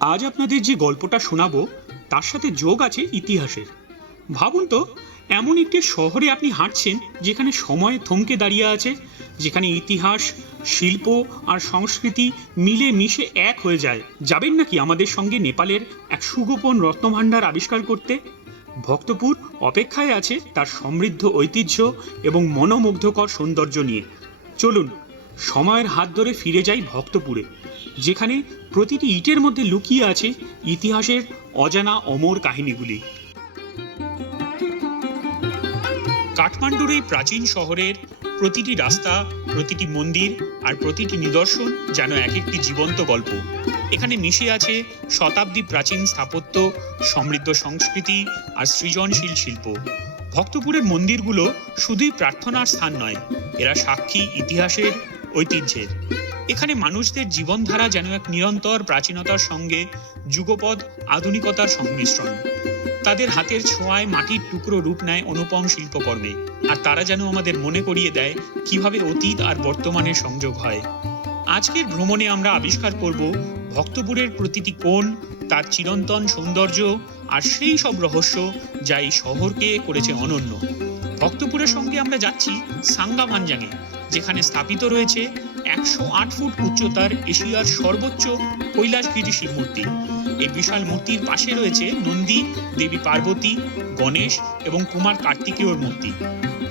আজ আপনাদের যে গল্পটা শোনাবো, তার সাথে যোগ আছে ইতিহাসের। ভাবুন তো, এমন একটি শহরে আপনি হাঁটছেন, যেখানে সময় থমকে দাঁড়িয়ে আছে, যেখানে ইতিহাস, শিল্প আর সংস্কৃতি মিলে মিশে এক হয়ে যায়। যাবেন নাকি আমাদের সঙ্গে নেপালের এক সুগোপন রত্নভাণ্ডার আবিষ্কার করতে? ভক্তপুর অপেক্ষায় আছে তার সমৃদ্ধ ঐতিহ্য এবং মনোমুগ্ধকর সৌন্দর্য নিয়ে। চলুন, সময়ের হাত ধরে ফিরে যাই ভক্তপুরে, যেখানে প্রতিটি ইটের মধ্যে লুকিয়ে আছে ইতিহাসের অজানা অমর কাহিনীগুলি। কাঠমান্ডুর এই প্রাচীন শহরের প্রতিটি রাস্তা, প্রতিটি মন্দির আর প্রতিটি নিদর্শন যেন এক একটি জীবন্ত গল্প। এখানে মিশে আছে শতাব্দী প্রাচীন স্থাপত্য, সমৃদ্ধ সংস্কৃতি আর সৃজনশীল শিল্প। ভক্তপুরের মন্দিরগুলো শুধুই প্রার্থনার স্থান নয়, এরা সাক্ষী ইতিহাসের ঐতিহ্যের। এখানে মানুষদের জীবনধারা যেন এক নিরন্তর প্রাচীনতার সঙ্গে যুগপদ আধুনিকতার সংমিশ্রণ। তাদের হাতের ছোঁয়ায় মাটির টুকরো রূপ নেয় অনুপম শিল্পকর্মে, আর তারা যেন আমাদের মনে করিয়ে দেয় কীভাবে অতীত আর বর্তমানের সংযোগ হয়। আজকের ভ্রমণে আমরা আবিষ্কার করব ভক্তপুরের প্রতিটি কোণ, তার চিরন্তন সৌন্দর্য, আর সেই সব রহস্য যা এই শহরকে করেছে অনন্য। ভক্তপুরের সঙ্গে আমরা যাচ্ছি সাঙ্গা ভাঞ্জাঙে যেখানে স্থাপিত রয়েছে একশো আট ফুট উচ্চতার এশিয়ার সর্বোচ্চ কৈলাসগিরি শিব মূর্তি। এই বিশাল মূর্তির পাশে রয়েছে নন্দী, দেবী পার্বতী, গণেশ এবং কুমার কার্তিকেয়র মূর্তি।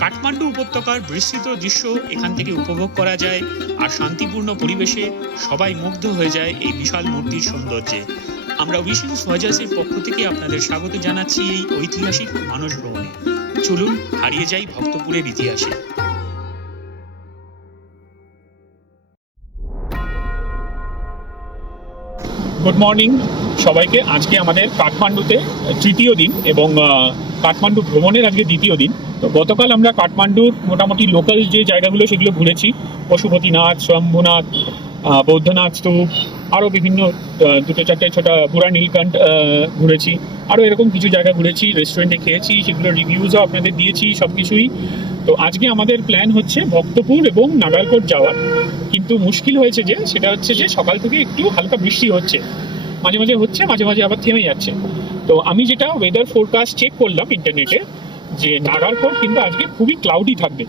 কাঠমান্ডু উপত্যকার বিস্তৃত দৃশ্য এখান থেকে উপভোগ করা যায় আর শান্তিপূর্ণ পরিবেশে সবাই মুগ্ধ হয়ে যায় এই বিশাল মূর্তির সৌন্দর্যে। আমরা উইশিং সহজাসের পক্ষ থেকে আপনাদের স্বাগত জানাচ্ছি এই ঐতিহাসিক মানস ভ্রমণে চলুন হারিয়ে যাই ভক্তপুরের ইতিহাসে। গুড মর্নিং সবাইকে। আজকে আমাদের কাঠমান্ডুতে তৃতীয় দিন এবং কাঠমান্ডু ভ্রমণের আজকে দ্বিতীয় দিন। তো গতকাল আমরা কাঠমান্ডুর মোটামুটি লোকাল যে জায়গাগুলো সেগুলো ঘুরেছি, পশুপতিনাথ, শম্ভুনাথ বৌদ্ধনাথ স্তূপ আরও বিভিন্ন দুটো চারটে ছোটা বুড়া নীলকণ্ঠ ঘুরেছি। আরও এরকম কিছু জায়গা ঘুরেছি রেস্টুরেন্টে খেয়েছি, সেগুলো রিভিউজও আপনাদের দিয়েছি সব কিছুই তো আজকে আমাদের প্ল্যান হচ্ছে ভক্তপুর এবং নাগারকোট যাওয়ার। কিন্তু মুশকিল হয়েছে যে, সেটা হচ্ছে যে সকাল থেকে একটু হালকা বৃষ্টি হচ্ছে। মাঝে মাঝে হচ্ছে, মাঝে মাঝে আবার থেমে যাচ্ছে। তো আমি যেটা ওয়েদার ফোরকাস্ট চেক করলাম ইন্টারনেটে যে নাগারকোট কিন্তু আজকে খুবই ক্লাউডি থাকবে।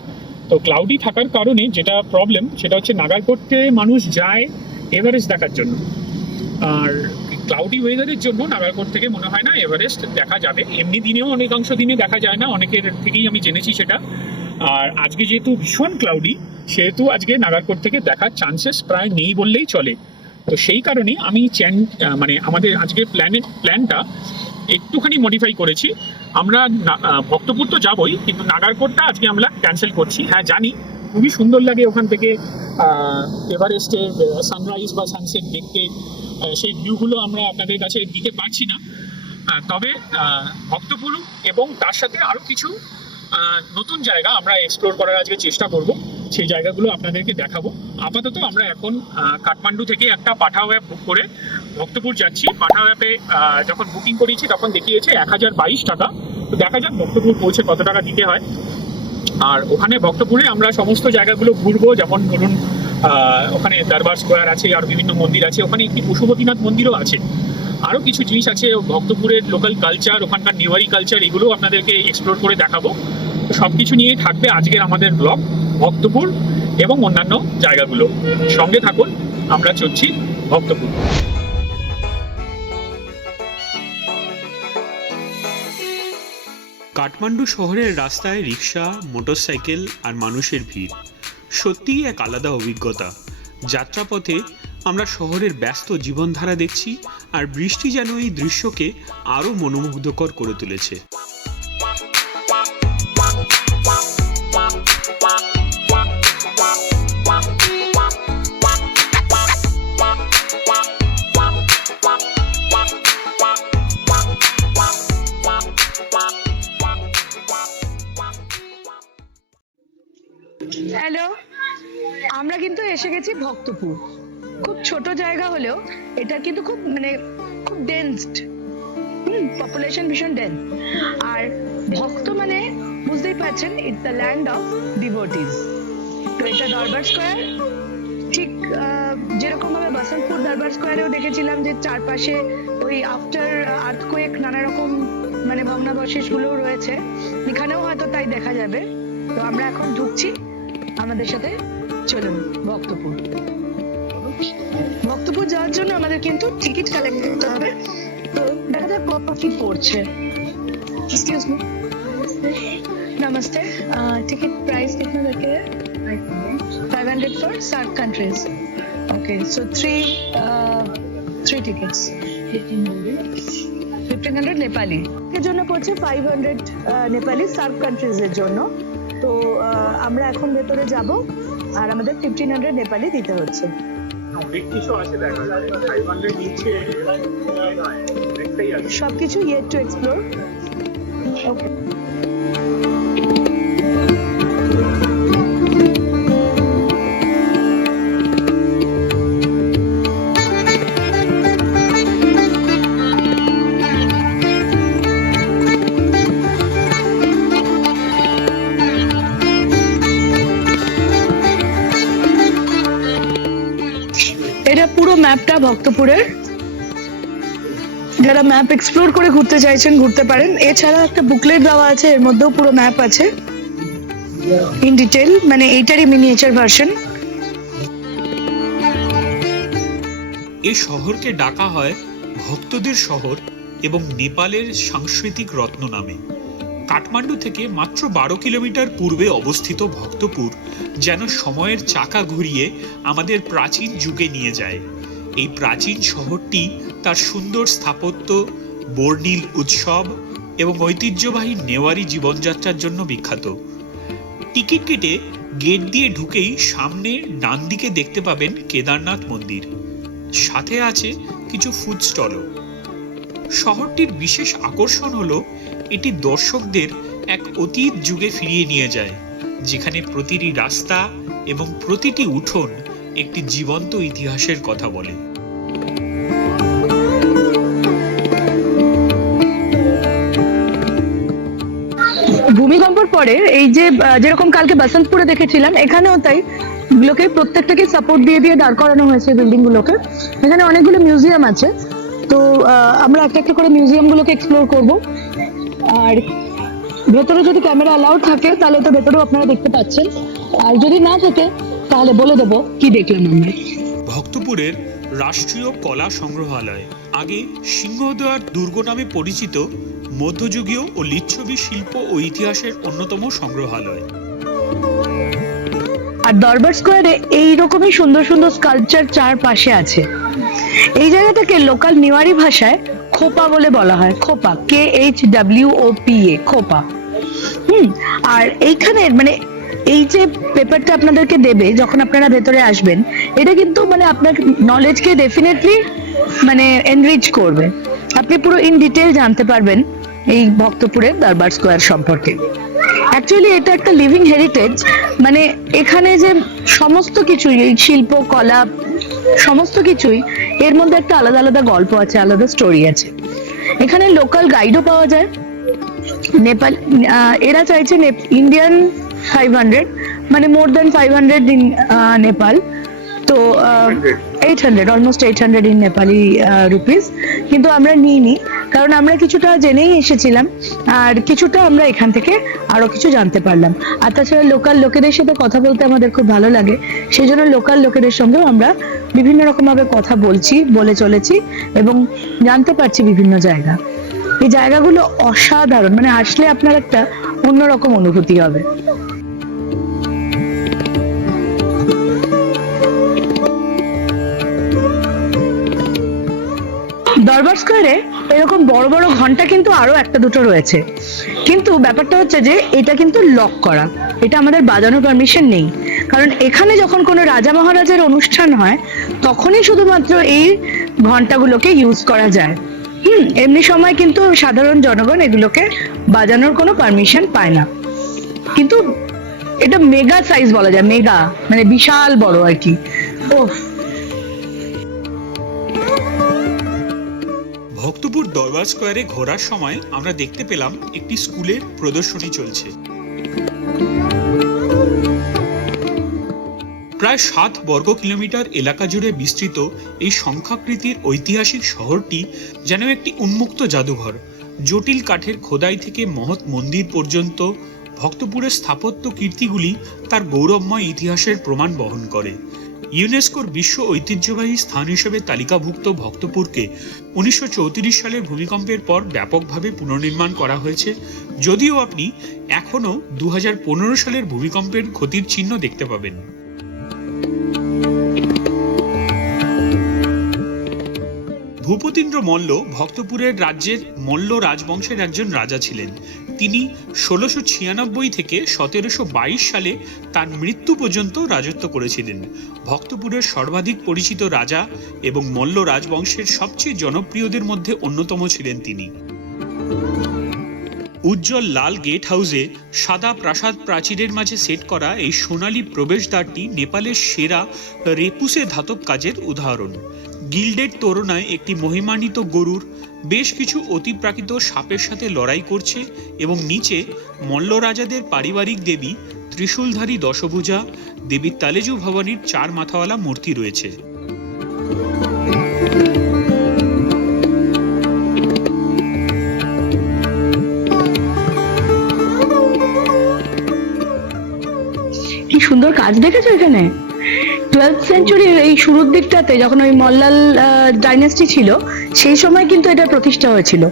তো ক্লাউডি থাকার কারণে যেটা প্রবলেম সেটা হচ্ছে নাগারকোটে মানুষ যায় এভারেস্ট দেখার জন্য। আর ক্লাউডি ওয়েদারের জন্য নাগারকোট থেকে মনে হয় না এভারেস্ট দেখা যাবে। এমনি দিনেও অনেকাংশ দিনে দেখা যায় না, অনেকের থেকেই আমি জেনেছি সেটা। আর আজকে যেহেতু ভীষণ ক্লাউডি সেহেতু আজকে নাগারকোট থেকে দেখার চান্সেস প্রায় নেই বললেই চলে। তো সেই কারণে আমি চ্যান মানে আমাদের আজকে প্ল্যানের প্ল্যানটা একটুখানি মডিফাই করেছি। আমরা ভক্তপুর তো যাবই, কিন্তু নাগারকোটটা আজকে আমরা ক্যান্সেল করছি। হ্যাঁ জানি। খুবই সুন্দর লাগে ওখান থেকে। এভারেস্টের সানরাইজ বা সানসেট দেখতে। সেই ভিউগুলো আমরা আপনাদের কাছে দিতে পারছি না। তবে ভক্তপুর এবং তার সাথে আরও কিছু নতুন জায়গা আমরা এক্সপ্লোর করার আজকে চেষ্টা করব। সেই জায়গাগুলো আপনাদেরকে দেখাবো। আপাতত আমরা এখন কাঠমান্ডু থেকে একটা পাঠাও অ্যাপ বুক করে ভক্তপুর যাচ্ছি পাঠাও অ্যাপে যখন বুকিং করিয়েছি, তখন দেখিয়েছে এক হাজার বাইশ টাকা। তো দেখা যাক ভক্তপুর পৌঁছে কত টাকা দিতে হয়। আর ওখানে ভক্তপুরে আমরা সমস্ত জায়গাগুলো ঘুরবো, যেমন ধরুন ওখানে দরবার স্কোয়ার আছে, আর বিভিন্ন মন্দির আছে। ওখানে একটি পশুপতিনাথ মন্দিরও আছে। আরও কিছু জিনিস আছে, ভক্তপুরের লোকাল কালচার ওখানকার নিওয়ারি কালচার এগুলোও আপনাদেরকে এক্সপ্লোর করে দেখাবো। সব কিছু নিয়েই থাকবে আজকের আমাদের ব্লগ ভক্তপুর এবং অন্যান্য জায়গাগুলো। সঙ্গে থাকুন, আমরা চলছি ভক্তপুর। কাঠমান্ডু শহরের রাস্তায় রিক্সা, মোটরসাইকেল আর মানুষের ভিড়। সত্যিই এক আলাদা অভিজ্ঞতা। যাত্রাপথে আমরা শহরের ব্যস্ত জীবনধারা দেখছি আর বৃষ্টি যেন এই দৃশ্যকে আরও মনোমুগ্ধকর করে তুলেছে। গেছি ভক্তপুর। খুব ছোট জায়গা হলেও এটা কিন্তু খুব মানে খুব ডেন্সড হুম পপুলেশন ভীষণ ডেন্স আর ভক্ত মানে বুঝতেই পারছেন it's the land of devotees তো এটা দরবার স্কোয়ার ঠিক যেরকম ভাবে বসন্তপুর দরবার স্কোয়ারেও দেখেছিলাম যে চারপাশে ওই আফটার আর্থকোয়েক নানা রকম মানে ভগ্নাবশেষগুলো রয়েছে। এখানেও হয়তো তাই দেখা যাবে। তো আমরা এখন ঢুকছি আমাদের সাথে চলুন ভক্তপুর ভক্তপুর যাওয়ার জন্য আমাদের কিন্তু টিকিট কালেক্ট করতে হবে। তো দেখা যাক কত কি পড়ছে নমস্তে ticket price কিতনা five hundred for SAARC countries okay so three three tickets fifteen hundred Nepali এর জন্য পড়ছে 500 নেপালি সার্ক কান্ট্রিজের জন্য। তো uh, আমরা এখন ভেতরে যাব। আর আমাদের 1500 নেপালি দিতে হচ্ছে। হান্ড্রেড সবকিছু ইয়ে টু এক্সপ্লোর ওকে ম্যাপটা ভক্তপুরের। যারা ম্যাপ এক্সপ্লোর করে ঘুরতে চাইছেন, ঘুরতে পারেন। এছাড়া একটা বুকলেট দেওয়া আছে, এর মধ্যেও পুরো ম্যাপ আছে। ইন ডিটেল মানে এইটারই মিনিয়েচার ভার্সন এই শহরকে ডাকা হয় ভক্তদের শহর এবং নেপালের সাংস্কৃতিক রত্ন নামে। কাঠমান্ডু থেকে মাত্র বারো কিলোমিটার পূর্বে অবস্থিত ভক্তপুর যেন সময়ের চাকা ঘুরিয়ে আমাদের প্রাচীন যুগে নিয়ে যায়। এই প্রাচীন শহরটি তার সুন্দর স্থাপত্য, বর্ণিল উৎসব এবং ঐতিহ্যবাহী নেওয়ারি জীবনযাত্রার জন্য বিখ্যাত। টিকিট কেটে গেট দিয়ে ঢুকেই সামনে ডান দিকে দেখতে পাবেন কেদারনাথ মন্দির। সাথে আছে কিছু ফুড স্টলও শহরটির বিশেষ আকর্ষণ হলো, এটি দর্শকদের এক অতীত যুগে ফিরিয়ে নিয়ে যায়, যেখানে প্রতিটি রাস্তা এবং প্রতিটি উঠোন একটি জীবন্ত ইতিহাসের কথা বলে। ভূমিকম্পর পরে এই যে যেরকম কালকে বসন্তপুরে দেখেছিলাম, এখানেও তাই এগুলোকে প্রত্যেকটাকে সাপোর্ট দিয়ে দিয়ে দাঁড় করানো হয়েছে বিল্ডিং গুলোকে। এখানে অনেকগুলো মিউজিয়াম আছে। তো আমরা একটা একটা করে মিউজিয়াম গুলোকে এক্সপ্লোর করব। আর ভেতরে যদি ক্যামেরা অ্যালাউড থাকে, তাহলে তো ভেতরেও আপনারা দেখতে পাচ্ছেন। আর যদি না থাকে তাহলে বলে দেবো কি দেখলাম আমরা। ভক্তপুরের রাষ্ট্রীয় কলা সংগ্রহালয় আগে সিংহদুয়ার দুর্গ নামে পরিচিত মধ্যযুগীয় ও লিচ্ছবি শিল্প ও ইতিহাসের অন্যতম সংগ্রহালয়। আর দরবার স্কোয়ারে এইরকমই সুন্দর সুন্দর স্কাল্পচার চারপাশে আছে। এই জায়গাটাকে লোকাল নিওয়ারি ভাষায় খোপা বলে বলা হয়। Khwopa K H W O P A Khwopa. হুম আর এইখানে মানে এই যে পেপারটা আপনাদেরকে দেবে, যখন আপনারা ভেতরে আসবেন, এটা কিন্তু মানে আপনার নলেজকে ডেফিনেটলি মানে এনরিচ করবে। আপনি পুরো ইন ডিটেল জানতে পারবেন এই ভক্তপুরের দরবার স্কোয়ার সম্পর্কে। অ্যাকচুয়ালি এটা একটা লিভিং হেরিটেজ মানে এখানে যে সমস্ত কিছুই, এই শিল্প, কলা, সমস্ত কিছুই, এর মধ্যে একটা আলাদা আলাদা গল্প আছে, আলাদা স্টোরি আছে। এখানে লোকাল গাইডও পাওয়া যায়। নেপাল এরা চাইছে ইন্ডিয়ান ফাইভ হান্ড্রেড মানে more than five in Nepal তো eight hundred almost eight hundred in Nepali rupees কিন্তু আমরা নিইনি, কারণ আমরা কিছুটা জেনেই এসেছিলাম, আর কিছুটা আমরা এখান থেকে আরও কিছু জানতে পারলাম। আর তাছাড়া লোকাল লোকেদের সাথে কথা বলতে আমাদের খুব ভালো লাগে সেই জন্য লোকাল লোকেদের সঙ্গেও আমরা বিভিন্ন রকম ভাবে কথা বলছি, বলে চলেছি, এবং জানতে পারছি বিভিন্ন জায়গা। এই জায়গাগুলো অসাধারণ মানে আসলে আপনার একটা অন্যরকম অনুভূতি হবে। দরবার স্কোয়ারে এরকম বড় বড় ঘণ্টা কিন্তু আরও একটা দুটো রয়েছে। কিন্তু ব্যাপারটা হচ্ছে যে এটা কিন্তু লক করা। এটা আমাদের বাজানোর পারমিশন নেই। কারণ এখানে যখন কোনো রাজা মহারাজের অনুষ্ঠান হয়, তখনই শুধুমাত্র এই ঘন্টাগুলোকে ইউজ করা যায়। হুম, এমনি সময় কিন্তু সাধারণ জনগণ এগুলোকে বাজানোর কোনো পারমিশন পায় না। কিন্তু এটা মেগা সাইজ বলা যায় মেগা মানে বিশাল বড় আর কি। ওহ ভক্তপুর দরবার স্কোয়ারে ঘোরার সময় আমরা দেখতে পেলাম একটি স্কুলের প্রদর্শনী চলছে। প্রায় সাত বর্গ কিলোমিটার এলাকা জুড়ে বিস্তৃত এই সংখ্যাকৃতির ঐতিহাসিক শহরটি যেন একটি উন্মুক্ত জাদুঘর। জটিল কাঠের খোদাই থেকে মহৎ মন্দির পর্যন্ত ভক্তপুরের স্থাপত্য কীর্তিগুলি তার গৌরবময় ইতিহাসের প্রমাণ বহন করে। ইউনেস্কোর বিশ্ব ঐতিহ্যবাহী স্থান হিসেবে তালিকাভুক্ত ভক্তপুরকে উনিশশো সালের ভূমিকম্পের পর ব্যাপকভাবে পুনর্নির্মাণ করা হয়েছে। যদিও আপনি এখনও দু হাজার পনেরো সালের ভূমিকম্পের ক্ষতির চিহ্ন দেখতে পাবেন। ভূপতীন্দ্র মল্ল ভক্তপুরের রাজ্যের মল্ল রাজবংশের একজন রাজা ছিলেন। তিনি ষোলোশো ছিয়ানব্বই থেকে সতেরোশো বাইশ সালে তার মৃত্যু পর্যন্ত রাজত্ব করেছিলেন। ভক্তপুরের সর্বাধিক পরিচিত রাজা এবং মল্ল রাজবংশের সবচেয়ে জনপ্রিয়দের মধ্যে অন্যতম ছিলেন তিনি। উজ্জ্বল লাল গেট হাউসে সাদা প্রাসাদ প্রাচীরের মাঝে সেট করা এই সোনালী প্রবেশদ্বারটি নেপালের সেরা রেপুসে ধাতব কাজের উদাহরণ। গিল্ডের তোরণায় একটি মহিমান্বিত গরুর বেশ কিছু অতিপ্রাকৃত সাপের সাথে লড়াই করছে এবং নিচে মল্লরাজাদের পারিবারিক দেবী ত্রিশূলধারী দশভুজা, দেবী তালেজু ভবানীর চার মাথাওয়ালা মূর্তি রয়েছে। কি সুন্দর কাজ দেখেছ এখানে? টুয়েলভ সেঞ্চুরির এই শুরুর দিকটাতে যখন ওই মল্লাল ডাইনেস্টি ছিল, সেই সময় কিন্তু এটা প্রতিষ্ঠা হয়েছিল।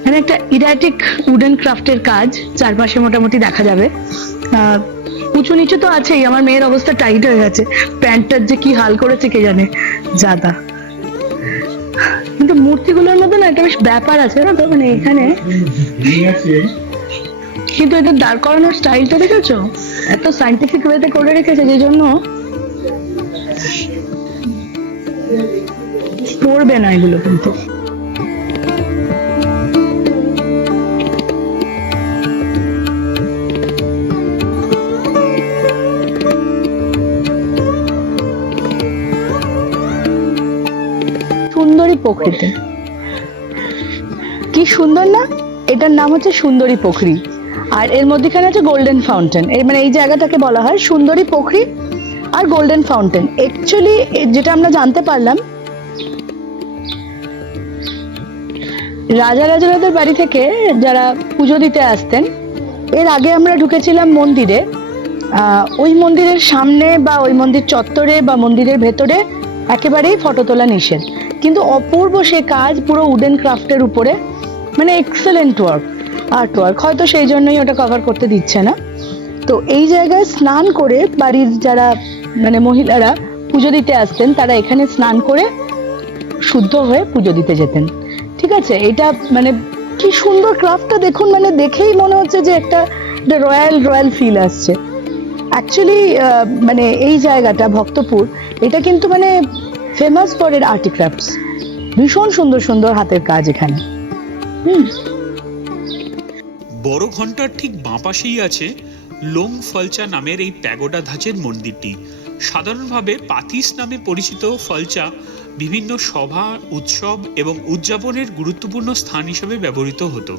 এখানে একটা ইরাটিক উডেন ক্রাফটের কাজ, চারপাশে মোটামুটি দেখা যাবে। উঁচু নিচু তো আছেই, আমার মেয়ের অবস্থা টাইট হয়ে গেছে। প্যান্টটার যে কি হাল করেছে কে জানে জাদা কিন্তু মূর্তিগুলোর মধ্যে না একটা বেশ ব্যাপার আছে না তো? মানে এখানে কিন্তু এটা দাঁড় করানোর স্টাইলটা দেখেছ? এত সাইন্টিফিক ওয়েতে করে রেখেছে, যে জন্য পড়বে না এগুলো কিন্তু। সুন্দরী প্রকৃতি। কি সুন্দর না? এটার নাম হচ্ছে সুন্দরী পোখরি আর এর মধ্যেখানে আছে গোল্ডেন ফাউন্টেন এর মানে এই জায়গাটাকে বলা হয় সুন্দরী পোখরি আর গোল্ডেন ফাউন্টেন অ্যাকচুয়ালি যেটা আমরা জানতে পারলাম, রাজা রাজারাদের বাড়ি থেকে যারা পুজো দিতে আসতেন, এর আগে আমরা ঢুকেছিলাম মন্দিরে। ওই মন্দিরের সামনে বা ওই মন্দির চত্বরে বা মন্দিরের ভেতরে একেবারেই ফটো তোলা নিষেধ। কিন্তু অপূর্ব সে কাজ পুরো উডেন ক্রাফটের উপরে। মানে এক্সেলেন্ট ওয়ার্ক আর্ট ওয়ার্ক। হয়তো সেই জন্যই ওটা কভার করতে দিচ্ছে না। তো এই জায়গায় স্নান করে বাড়ির যারা মানে মহিলারা পুজো দিতে আসতেন, তারা এখানে স্নান করে শুদ্ধ হয়ে পুজো দিতে যেতেন। ঠিক আছে? এটা মানে কি সুন্দর ক্রাফটটা দেখুন মানে দেখেই মনে হচ্ছে যে একটা রয়্যাল রয়্যাল ফিল আসছে। অ্যাকচুয়ালি মানে এই জায়গাটা, ভক্তপুর, এটা কিন্তু মানে ফেমাস ফর এর আর্টিক্রাফটস ভীষণ সুন্দর সুন্দর হাতের কাজ এখানে। হুম। বড় ঘণ্টার ঠিক বাঁ পাশেই আছে লোং ফলচা নামের এই প্যাগোডা ধাঁচের মন্দিরটি। সাধারণভাবে পাতিস নামে পরিচিত ফলচা বিভিন্ন সভা, উৎসব এবং উদযাপনের গুরুত্বপূর্ণ স্থান হিসেবে ব্যবহৃত হতো।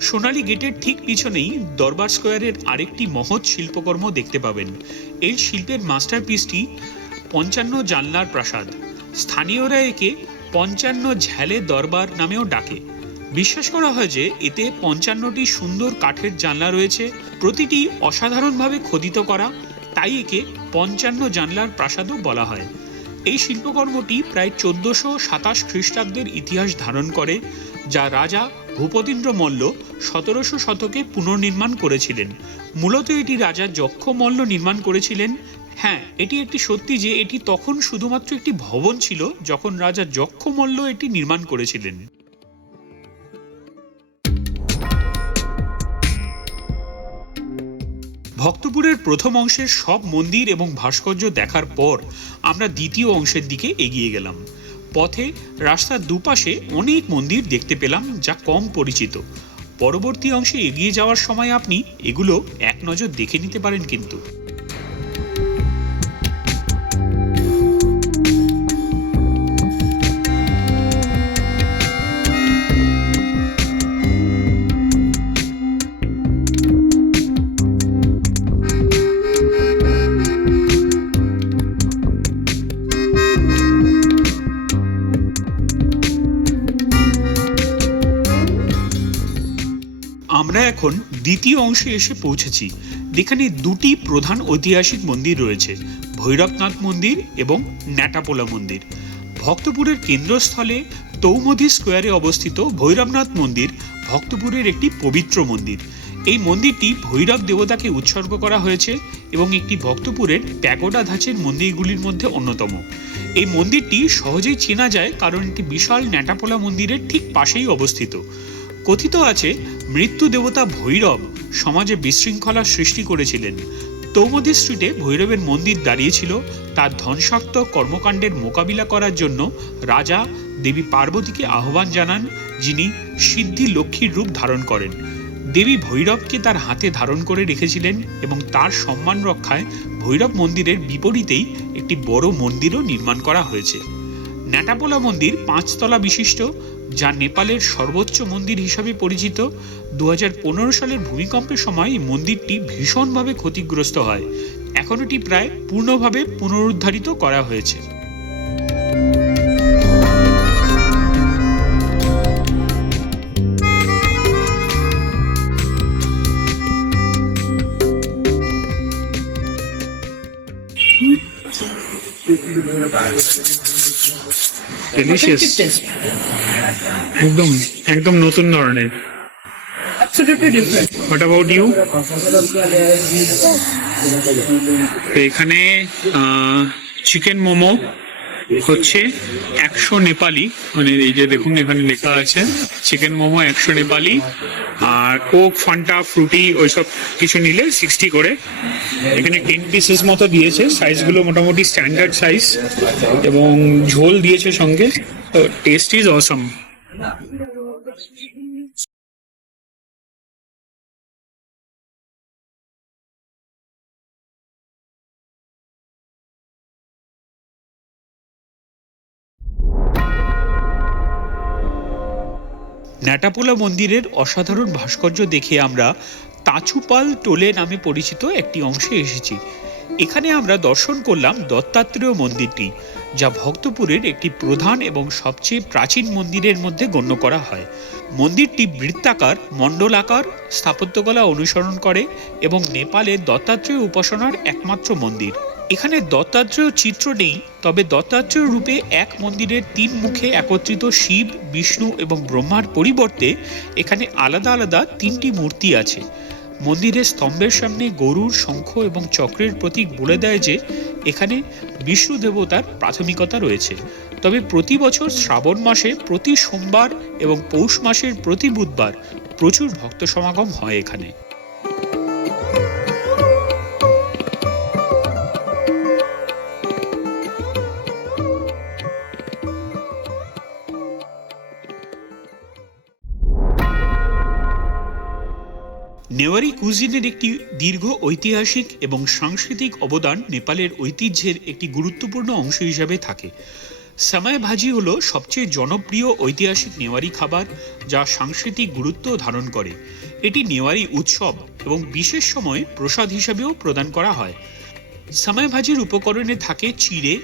সোনালী গেটের ঠিক পিছনেই দরবার স্কোয়ারের আরেকটি মহৎ শিল্পকর্ম দেখতে পাবেন। এই শিল্পের মাস্টারপিসটি পঞ্চান্ন জানলার প্রাসাদ। স্থানীয়রা একে পঞ্চান্ন ঝ্যালে দরবার নামেও ডাকে। বিশ্বাস করা হয় যে এতে পঞ্চান্নটি সুন্দর কাঠের জানলা রয়েছে, প্রতিটি অসাধারণভাবে খোদিত করা, তাই একে পঞ্চান্ন জানলার প্রাসাদও বলা হয়। এই শিল্পকর্মটি প্রায় চোদ্দশো সাতাশ খ্রিস্টাব্দের ইতিহাস ধারণ করে, যা রাজা ভূপতীন্দ্র মল্ল সতেরোশো শতকে পুনর্নির্মাণ করেছিলেন। মূলত এটি রাজা যক্ষ মল্ল নির্মাণ করেছিলেন। হ্যাঁ এটি একটি সত্যি যে এটি তখন শুধুমাত্র একটি ভবন ছিল, যখন রাজা যক্ষ মল্ল এটি নির্মাণ করেছিলেন। ভক্তপুরের প্রথম অংশের সব মন্দির এবং ভাস্কর্য দেখার পর আমরা দ্বিতীয় অংশের দিকে এগিয়ে গেলাম। পথে, রাস্তার দুপাশে অনেক মন্দির দেখতে পেলাম যা কম পরিচিত। পরবর্তী অংশে এগিয়ে যাওয়ার সময় আপনি এগুলো এক নজর দেখে নিতে পারেন কিন্তু। এখন দ্বিতীয় অংশে এসে পৌঁছেছি। যেখানে দুটি প্রধান ঐতিহাসিক মন্দির রয়েছে, ভৈরবনাথ মন্দির এবং ন্যাটাপোলা মন্দির। ভক্তপুরের কেন্দ্রস্থলে তৌমধি স্কোয়ারে অবস্থিত ভৈরবনাথ মন্দির ভক্তপুরের একটি পবিত্র মন্দির। এই মন্দিরটি ভৈরব দেবতাকে উৎসর্গ করা হয়েছে এবং একটি ভক্তপুরের প্যাগোডা ধাঁচের মন্দিরগুলির মধ্যে অন্যতম। এই মন্দিরটি সহজেই চেনা যায় কারণ একটি বিশাল ন্যাটাপোলা মন্দিরের ঠিক পাশেই অবস্থিত। কথিত আছে, মৃত্যু দেবতা ভৈরব সমাজে বিশৃঙ্খলা সৃষ্টি করেছিলেন। তৌমদি স্ট্রিটে ভৈরবের মন্দির দাঁড়িয়েছিল, তার ধ্বংসাত্ম কর্মকাণ্ডের মোকাবিলা করার জন্য রাজা দেবী পার্বতীকে আহ্বান জানান, যিনি সিদ্ধি লক্ষ্মীর রূপ ধারণ করেন। দেবী ভৈরবকে তার হাতে ধারণ করে রেখেছিলেন এবং তার সম্মান রক্ষায় ভৈরব মন্দিরের বিপরীতেই একটি বড় মন্দিরও নির্মাণ করা হয়েছে। ন্যাটাপোলা মন্দির পাঁচতলা বিশিষ্ট যা নেপালের সর্বোচ্চ মন্দির হিসাবে পরিচিত দু হাজার পনেরো সালের ভূমিকম্পের সময় এই মন্দিরটি ভীষণভাবে ক্ষতিগ্রস্ত হয়। এখন এটি প্রায় পূর্ণভাবে পুনরুদ্ধারিত করা হয়েছে। ডেলিশিয়াস একদম একদম নতুন ধরনের। হোয়াট অ্যাবাউট ইউ এখানে চিকেন মোমো হচ্ছে একশো নেপালি। মানে এই যে দেখুন, এখানে লেখা আছে চিকেন মোমো একশো নেপালি, আর কোক, ফান্টা, ফ্রুটি, ওইসব কিছু নিলে সিক্সটি করে। এখানে টেন পিসেস মতো দিয়েছে সাইজগুলো মোটামুটি স্ট্যান্ডার্ড সাইজ এবং ঝোল দিয়েছে সঙ্গে। তো টেস্ট ইজ অসম ন্যাটাপোলা মন্দিরের অসাধারণ ভাস্কর্য দেখে আমরা তাঁচুপাল টোলে নামে পরিচিত একটি অংশে এসেছি। এখানে আমরা দর্শন করলাম দত্তাত্রেয় মন্দিরটি, যা ভক্তপুরের একটি প্রধান এবং সবচেয়ে প্রাচীন মন্দিরের মধ্যে গণ্য করা হয়। মন্দিরটি বৃত্তাকার, মণ্ডলাকার, স্থাপত্যকলা অনুসরণ করে এবং নেপালে দত্তাত্রেয় উপাসনার একমাত্র মন্দির। এখানে দত্তাত্রেয় চিত্র নেই, তবে দত্তাত্রেয় রূপে এক মন্দিরের তিন মুখে একত্রিত শিব, বিষ্ণু এবং ব্রহ্মার পরিবর্তে এখানে আলাদা আলাদা তিনটি মূর্তি আছে। মন্দিরের স্তম্ভের সামনে গরুর শঙ্খ এবং চক্রের প্রতীক বলে দেয় যে, এখানে বিষ্ণু দেবতার প্রাথমিকতা রয়েছে। তবে প্রতি বছর শ্রাবণ মাসে প্রতি সোমবার এবং পৌষ মাসের প্রতি বুধবার প্রচুর ভক্ত সমাগম হয় এখানে। নেওয়ারি কুজিনের একটি দীর্ঘ ঐতিহাসিক এবং সাংস্কৃতিক অবদান নেপালের ঐতিহ্যের একটি গুরুত্বপূর্ণ অংশ হিসাবে থাকে। সামায় ভাজি হলো সবচেয়ে জনপ্রিয় ঐতিহাসিক নেওয়ারি খাবার যা সাংস্কৃতিক গুরুত্ব ধারণ করে। এটি নেওয়ারি উৎসব এবং বিশেষ সময়ে প্রসাদ হিসাবেও প্রদান করা হয়। সামায় ভাজির উপকরণে থাকে চিড়ে,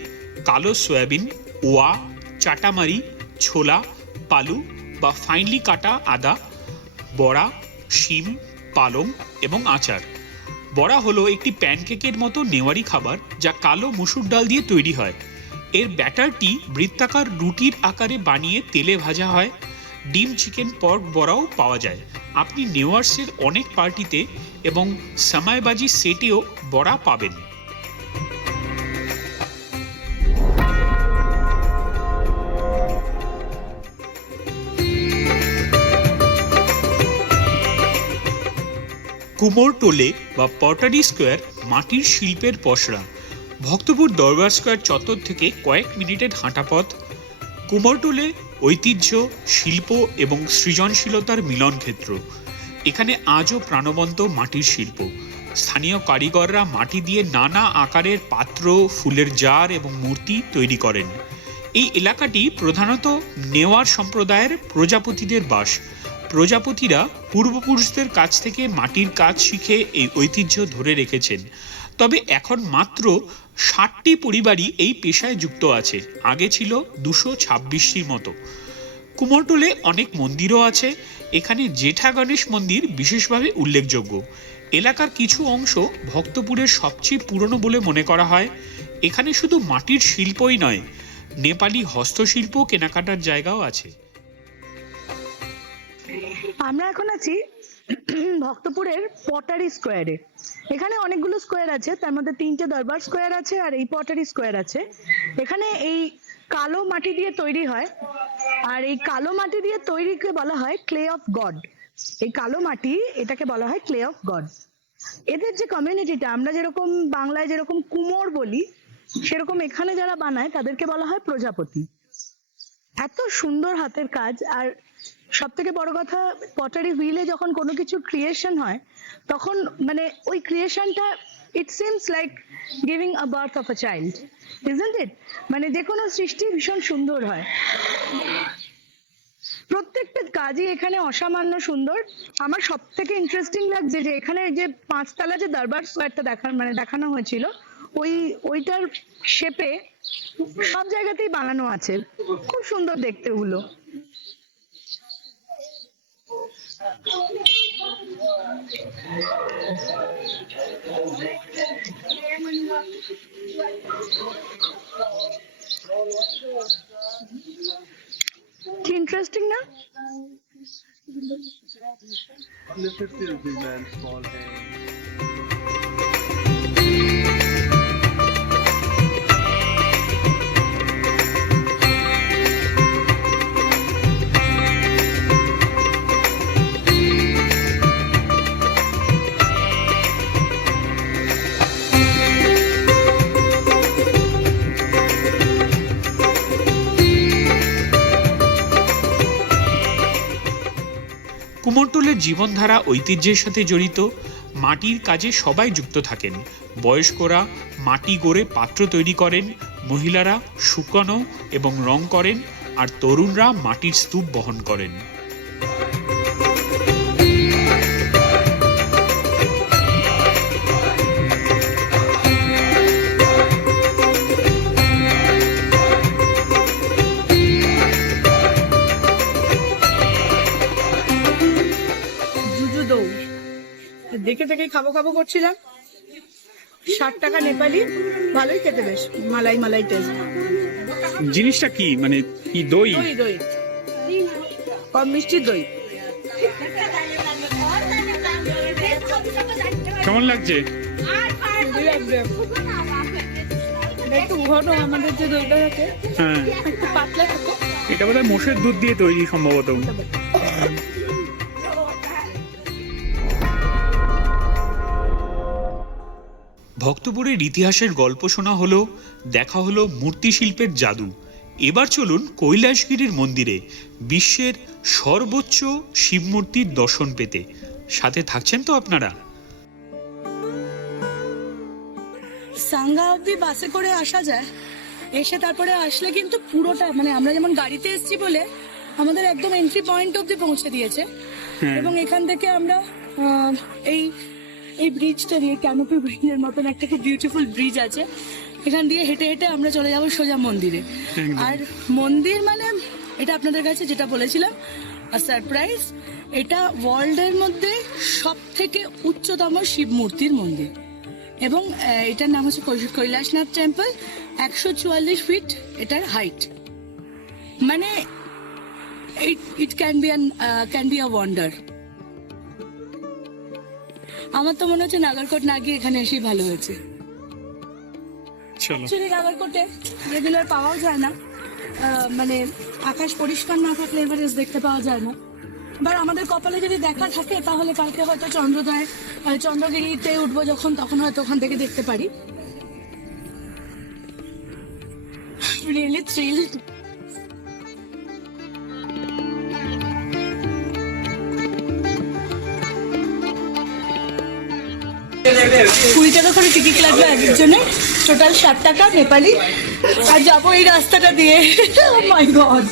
কালো সয়াবিন, ওয়া, চাটামারি, ছোলা, পালু বা ফাইনলি কাটা আদা, বড়া, শিম পালং এবং আচার। বড়া হলো একটি প্যানকেকের মতো নেওয়ারি খাবার যা কালো মুসুর ডাল দিয়ে তৈরি হয়। এর ব্যাটারটি বৃত্তাকার রুটির আকারে বানিয়ে তেলে ভাজা হয়। ডিম, চিকেন, পর্ক বড়াও পাওয়া যায়। আপনি নেওয়ার্সের অনেক পার্টিতে এবং সামায়বাজি সেটেও বড়া পাবেন। কুমোরটোলে বা পটারি স্কোয়ার মাটির শিল্পের পসরা। ভক্তপুর দরবার স্কোয়ার চত্বর থেকে কয়েক মিনিটের হাঁটা পথ কুমোরটোলে ঐতিহ্য, শিল্প এবং সৃজনশীলতার মিলন ক্ষেত্র এখানে আজও প্রাণবন্ত মাটির শিল্প। স্থানীয় কারিগররা মাটি দিয়ে নানা আকারের পাত্র, ফুলের জার এবং মূর্তি তৈরি করেন। এই এলাকাটি প্রধানত নেওয়ার সম্প্রদায়ের প্রজাপতিদের বাস। প্রজাপতিরা পূর্বপুরুষদের কাছ থেকে মাটির কাজ শিখে এই ঐতিহ্য ধরে রেখেছেন। তবে এখন মাত্র ষাটটি পরিবারই এই পেশায় যুক্ত আছে। আগে ছিল দুশো ছাব্বিশটির মতো। কুমোরটুলে অনেক মন্দিরও আছে। এখানে জেঠা গণেশ মন্দির বিশেষভাবে উল্লেখযোগ্য। এলাকার কিছু অংশ ভক্তপুরের সবচেয়ে পুরনো বলে মনে করা হয়। এখানে শুধু মাটির শিল্পই নয়, নেপালি হস্তশিল্প কেনাকাটার জায়গাও আছে। আমরা এখন আছি ভক্তপুরের পটারি স্কোয়ারে। এখানে অনেকগুলো স্কোয়ার আছে, তার মধ্যে তিনটে দরবার স্কোয়ার আছে আর এই পটারি স্কোয়ার আছে। এখানে এই কালো মাটি দিয়ে তৈরি হয়, আর এই কালো মাটি দিয়ে তৈরিকে বলা হয় ক্লে অফ গড। এই কালো মাটি, এটাকে বলা হয় ক্লে অফ গড। এদের যে কমিউনিটিটা, আমরা যেরকম বাংলায় যেরকম কুমোর বলি, সেরকম এখানে যারা বানায়, তাদেরকে বলা হয় প্রজাপতি। এত সুন্দর হাতের কাজ, আর সব থেকে বড় কথা পটারি হুইলে যখন কোনো কিছু ক্রিয়েশন হয়, তখন মানে ওই ক্রিয়েশনটা it seems like giving a birth of a child isn't it মানে যে কোনো সৃষ্টি ভীষণ সুন্দর হয়। প্রত্যেকটা কাজই এখানে অসামান্য সুন্দর। আমার সব থেকে ইন্টারেস্টিং লাগছে যে এখানে যে পাঁচতলা যে দরবার স্কোয়ারটা দেখা মানে দেখানো হয়েছিল, ওই, ওইটার শেপে সব জায়গাতেই বানানো আছে। খুব সুন্দর দেখতে ওগুলো। কি ইন্টারেস্টিং না 150 rupees man, small thing. জীবনধারা ঐতিহ্যের সাথে জড়িত, মাটির কাজে সবাই যুক্ত থাকেন। বয়স্করা মাটি গড়ে পাত্র তৈরি করেন, মহিলারা শুকানো এবং রং করেন, আর তরুণরা মাটির স্তূপ বহন করেন। দেখে দেখে খাব খাব করছিলাম। ষাট টাকা নেপালি ভালোই খেতে বেশ মালাই মালাই টেস্ট জিনিসটা কি? মানে কি দই? দই দই। কম মিষ্টি দই। কেমন লাগছে? একটু ঘন আমাদের যে দইটা থাকে। হ্যাঁ। একটু পাতলা থাকে। এটা বোধহয় মোষের দুধ দিয়ে তৈরি সম্ভবত। ভক্তপুরের ইতিহাসের গল্প শোনা হলো দেখা হলো মূর্তি শিল্পের জাদু। এবার চলুন কৈলাসগিরির মন্দিরে বিশ্বের সর্বোচ্চ শিবমূর্তির দর্শন পেতে। সাথে থাকছেন তো আপনারা। সাঙ্গা অব্দি বাসে করে আসা যায়। এসে তারপরে আসলে কিন্তু পুরোটা মানে আমরা যেমন গাড়িতে এসেছি বলে আমাদের একদম এন্ট্রি পয়েন্ট অব্দি পৌঁছে দিয়েছে। হ্যাঁ। এবং এখান থেকে আমরা এই এই ব্রিজটা দিয়ে ক্যানোপি ব্রিজের মতন একটা খুব বিউটিফুল ব্রিজ আছে। এখান দিয়ে হেঁটে হেঁটে আমরা চলে যাব সোজা মন্দিরে। আর মন্দির মানে এটা আপনাদের কাছে যেটা বলেছিলাম সারপ্রাইজ এটা ওয়ার্ল্ডের মধ্যে সব থেকে উচ্চতম শিব মূর্তির মন্দির। এবং এটার নাম হচ্ছে কৈলাসনাথ টেম্পল একশো চুয়াল্লিশ ফিট এটার হাইট মানে it can be can be a wonder আমার তো মনে হচ্ছে নাগরকোট না গিয়ে এখানে এসেই ভালো হয়েছে। অ্যাকচুয়ালি নাগরকোটে রেগুলার পাওয়াও যায় না। মানে আকাশ পরিষ্কার না থাকলে এভারেজ দেখতে পাওয়া যায় না। এবার আমাদের কপালে যদি দেখা থাকে তাহলে কালকে হয়তো চন্দ্রোদয় চন্দ্রগিরিতে উঠবো যখন তখন হয়তো ওখান থেকে দেখতে পারি। রিয়েলি থ্রিল কুড়ি টাকা করে টিকিট লাগবে এক একজনের টোটাল ষাট টাকা, নেপালি। আর যাব এই রাস্তাটা দিয়ে। Oh মাই গড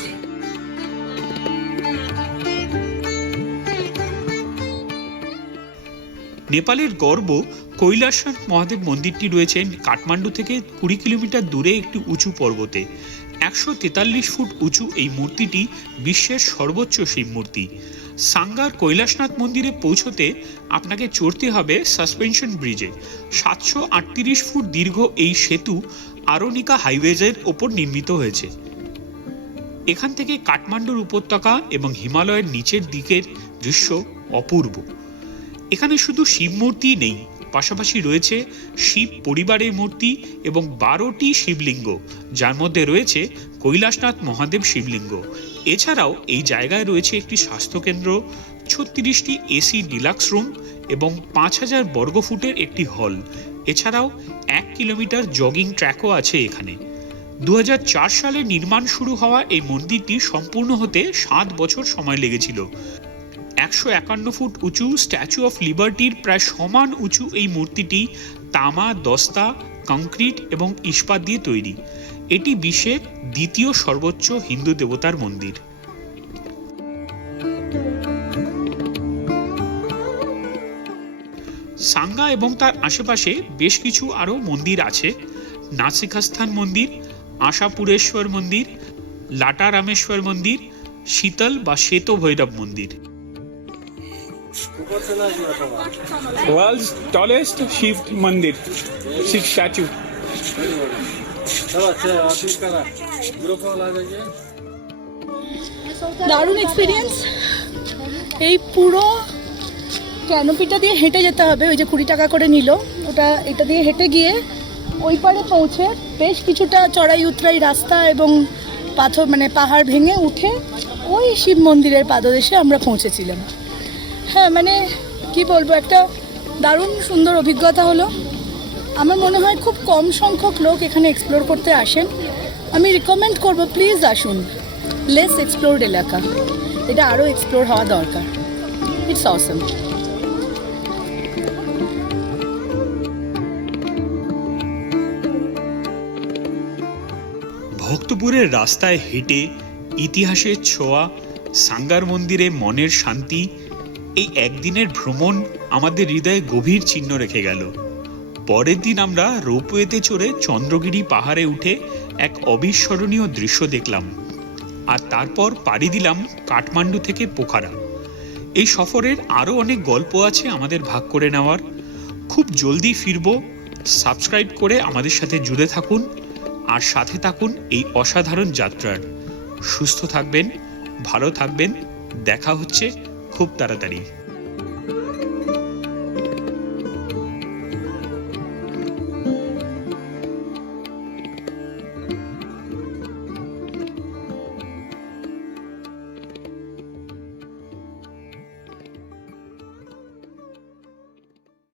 নেপালের গর্ব কৈলাসনাথ মহাদেব মন্দিরটি রয়েছে কাঠমান্ডু থেকে কুড়ি কিলোমিটার দূরে একটি উঁচু পর্বতে। একশো তেতাল্লিশ ফুট উঁচু এই মূর্তিটি বিশ্বের সর্বোচ্চ শিব মূর্তি সাঙ্গার কৈলাসনাথ মন্দিরে পৌঁছতে আপনাকে চড়তে হবে সাসপেনশন ব্রিজে। সাতশো আটত্রিশ ফুট দীর্ঘ এই সেতু আরনিকা হাইওয়েজের ওপর নির্মিত হয়েছে। এখান থেকে কাঠমান্ডুর উপত্যকা এবং হিমালয়ের নিচের দিকের দৃশ্য অপূর্ব। এখানে শুধু শিব মূর্তি নেই পাশাপাশি রয়েছে শিব পরিবারের মূর্তি এবং বারোটি শিবলিঙ্গ। যার মধ্যে রয়েছে কৈলাসনাথ মহাদেব শিবলিঙ্গ। এছাড়াও এই জায়গায় রয়েছে একটি স্বাস্থ্যকেন্দ্র, ছত্রিশটি এসি ডিলাক্স রুম এবং পাঁচ হাজার বর্গফুটের একটি হল। এছাড়াও এক কিলোমিটার জগিং ট্র্যাকও আছে এখানে। দু হাজার চার সালে নির্মাণ শুরু হওয়া এই মন্দিরটি সম্পূর্ণ হতে সাত বছর সময় লেগেছিল। একশো একান্ন ফুট উঁচু স্ট্যাচু অফ লিবার্টির প্রায় সমান উঁচু এই মূর্তিটি তামা, দস্তা, কংক্রিট এবং ইস্পাত দিয়ে তৈরি। এটি বিশ্বের দ্বিতীয় সর্বোচ্চ হিন্দু দেবতার মন্দির। সাঙ্গা এবং তার আশেপাশে বেশ কিছু আরও মন্দির আছে। নাসিকাস্থান মন্দির, আশাপুরেশ্বর মন্দির লাটা রামেশ্বর মন্দির, শীতল বা শ্বেত ভৈরব মন্দির। World's tallest Shiv Mandir, Shiv statue. দারুণ এক্সপিরিয়েন্স এই পুরো ক্যানোপিটা দিয়ে হেঁটে যেতে হবে। ওই যে কুড়ি টাকা করে নিল। ওটা এটা দিয়ে হেঁটে গিয়ে ওই পারে পৌঁছে বেশ কিছুটা চড়াই উতরাই রাস্তা এবং পাথর মানে পাহাড় ভেঙে উঠে ওই শিব মন্দিরের পাদদেশে আমরা পৌঁছেছিলাম। হ্যাঁ মানে কি বলব, একটা দারুণ সুন্দর অভিজ্ঞতা হলো। আমার মনে হয় খুব কম সংখ্যক লোক এখানে এক্সপ্লোর করতে আসেন। আমি রিকমেন্ড করব প্লিজ আসুন। লেস এক্সপ্লোরড এলাকা। এটা আরও এক্সপ্লোর হওয়া দরকার। ইটস অসম ভক্তপুরের রাস্তায় হেঁটে ইতিহাসের ছোঁয়া, সাঙ্গার মন্দিরে মনের শান্তি এই একদিনের ভ্রমণ আমাদের হৃদয়ে গভীর চিহ্ন রেখে গেল। পরের দিন আমরা রোপওয়েতে চড়ে চন্দ্রগিরি পাহাড়ে উঠে এক অবিস্মরণীয় দৃশ্য দেখলাম আর তারপর পাড়ি দিলাম কাঠমান্ডু থেকে পোখারা। এই সফরের আরও অনেক গল্প আছে আমাদের ভাগ করে নেওয়ার। খুব জলদি ফিরবো, সাবস্ক্রাইব করে আমাদের সাথে জুড়ে থাকুন আর সাথে থাকুন এই অসাধারণ যাত্রার। সুস্থ থাকবেন, ভালো থাকবেন, দেখা হচ্ছে খুব তাড়াতাড়ি।